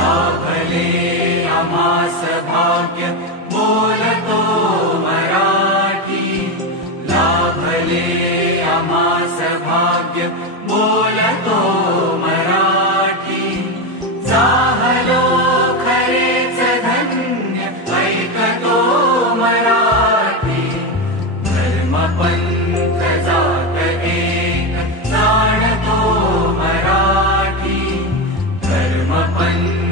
लाभले आम्हास भाग्य बोलतो मराठी, लाभले आम्हास भाग्य बोलतो मराठी. झालो खरेच धन्य ऐकतो मराठी, धर्म पंथ जात एक जाणतो मराठी, धर्म पंथ